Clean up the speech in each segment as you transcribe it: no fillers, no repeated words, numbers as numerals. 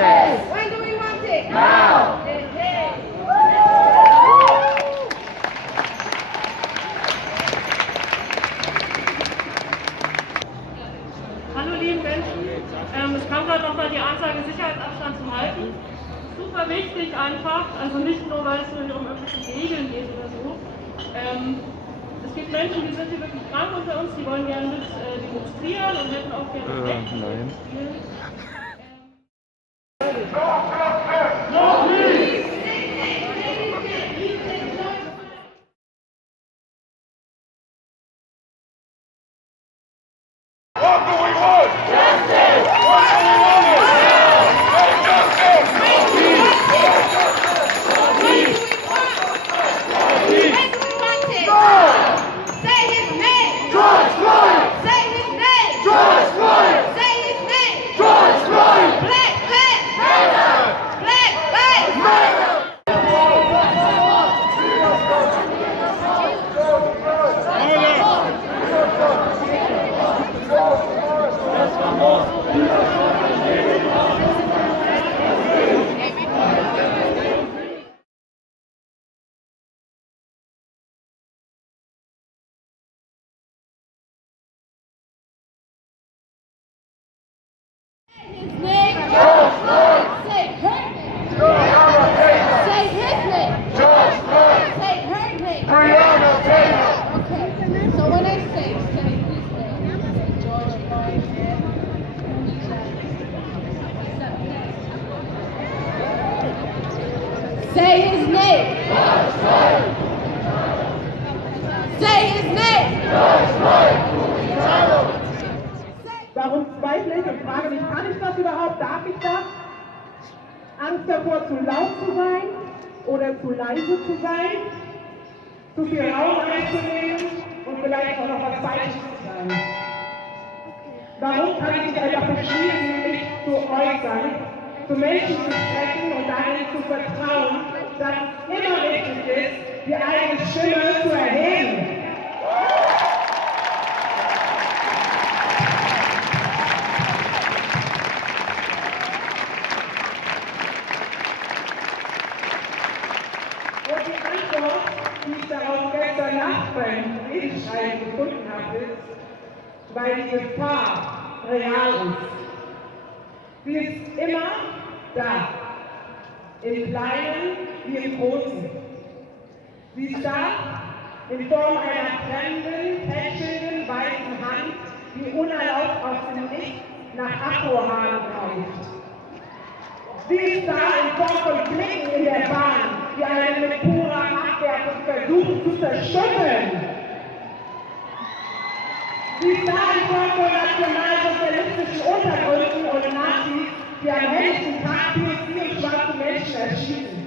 Justice. When do we want it? Now. Hallo lieben Menschen, es kam gerade nochmal die Ansage, Sicherheitsabstand zu halten. Super wichtig einfach, also nicht nur, weil es nur um irgendwelche Regeln geht oder so. Es gibt Menschen, die sind hier wirklich krank unter uns, die wollen gerne mit demonstrieren und hätten auch gerne Nein. spielen. What do we want? Justice! What do we want? Justice! When do we want it? Say his name! George Floyd! Say his name! George Floyd! Say his name! George Floyd! Black lives Black lives Matter! His name! George Floyd! Say her name! Say his name! George Floyd! Say her name! Breonna Taylor! Okay, so when I say his name, George Floyd, say his name! George Floyd! Say his name! George Floyd! Warum zweifle ich und frage mich, kann ich das überhaupt? Darf ich das? Angst davor, zu laut zu sein oder zu leise zu sein, zu viel Raum einzunehmen und vielleicht auch noch was Falsches zu sagen. Warum kann ich nicht einfach beschließen, mich zu äußern, zu Menschen zu sprechen und darin zu vertrauen, dass es immer wichtig ist, die eigene Stimme zu erheben? Und die Antwort, die ich darauf gestern Nacht beim Redenschreiben gefunden habe, ist, weil die Gefahr real ist. Sie ist immer da, im Kleinen wie im Großen. Sie ist da in Form einer fremden, tätschelnden, weißen Hand, die unerlaubt aus dem Licht nach Afrohaaren greift. Sie ist da in Form von Blicken in der Bahn, die einen mit purer Abwertung versuchen zu zerstückeln. Sie ist da in Form von nationalsozialistischen Untergründen und Nazis, die am hellsten Tag POC und schwarze Menschen erschießen.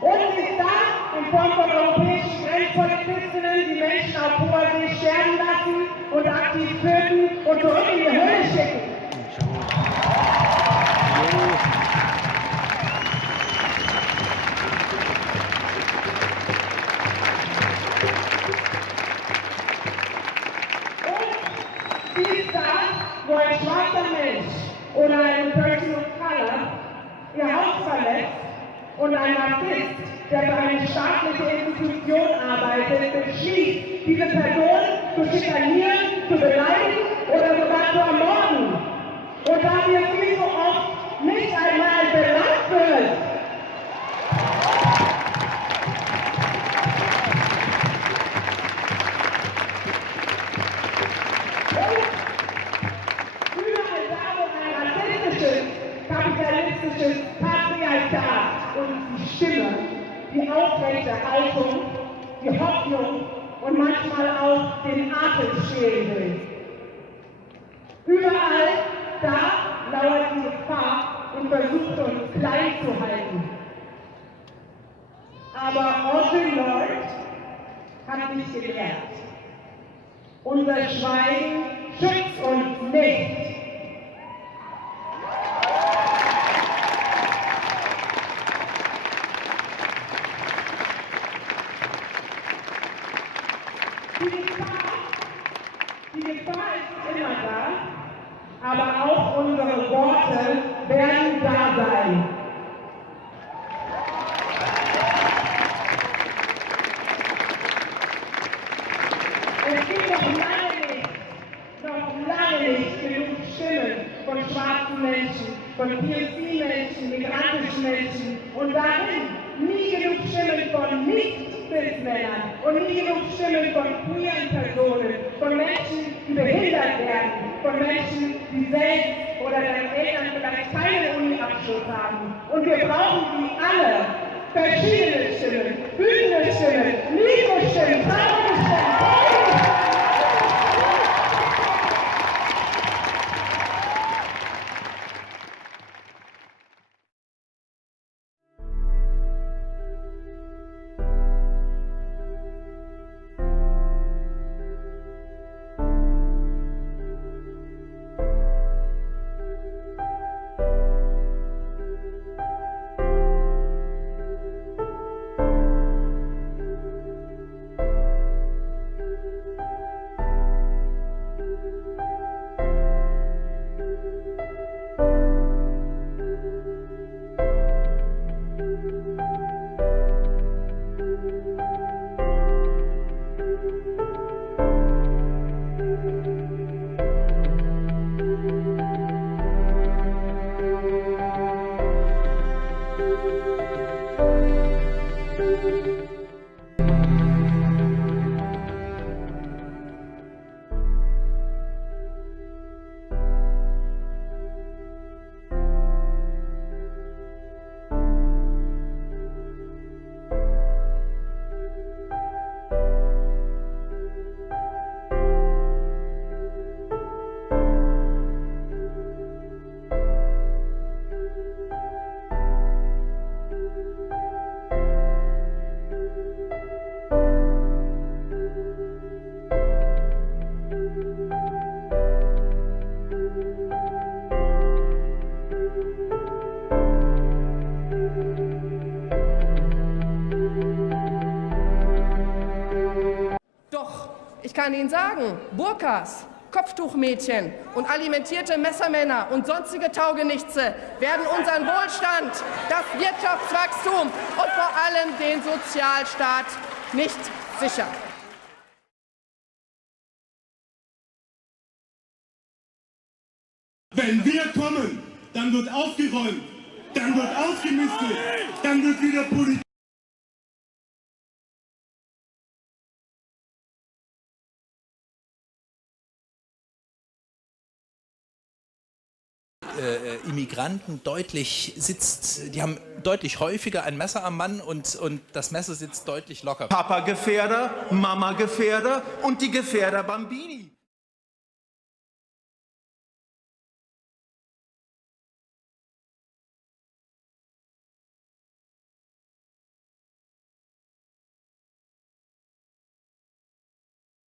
Und sie ist da in Form von europäischen Grenzpolizistinnen, die Menschen auf hoher See sterben lassen und aktiv töten und zurück in die Hölle schicken. Und sie ist da, wo ein schwarzer Mensch oder eine Person of Color ihr Haus verlässt und ein Narzisst, der für eine staatliche Institution arbeitet, beschließt, diese Person zu schikanieren, zu beleidigen oder sogar zu ermorden. Und da wir viel so oft nicht einmal belangt wird. Und überall da, wo ein rassistisches, kapitalistisches Patriarchat und die Stimme, die aufrechte Haltung, die Hoffnung und manchmal auch den Atem stehlen will. Überall da lauert die Gefahr und versucht uns klein zu halten. Aber Audre Lorde hat mich gelehrt. Unser Schweigen schützt uns nicht. Die Gefahr ist immer da, aber auch unsere Worte werden da sein. Es gibt noch lange nicht genug Stimmen von schwarzen Menschen, von POC-Menschen, migrantischen Menschen und darin nie genug Stimmen von Nicht-Cis-Männern und nie genug Stimmen von queeren Personen, von Menschen, die behindert werden, von Menschen, die selbst oder deren Eltern vielleicht keinen Uni-Abschluss haben. Und wir brauchen sie alle. Verschiedene Stimmen, wütende Stimmen, liebe Stimmen, traurige Stimmen. Ich kann Ihnen sagen, Burkas, Kopftuchmädchen und alimentierte Messermänner und sonstige Taugenichtse werden unseren Wohlstand, das Wirtschaftswachstum und vor allem den Sozialstaat nicht sichern. Wenn wir kommen, dann wird aufgeräumt, dann wird ausgemistet, dann wird wieder Politik. Immigranten die haben deutlich häufiger ein Messer am Mann und das Messer sitzt deutlich locker. Papa-Gefährder, Mama-Gefährder und die Gefährder Bambini.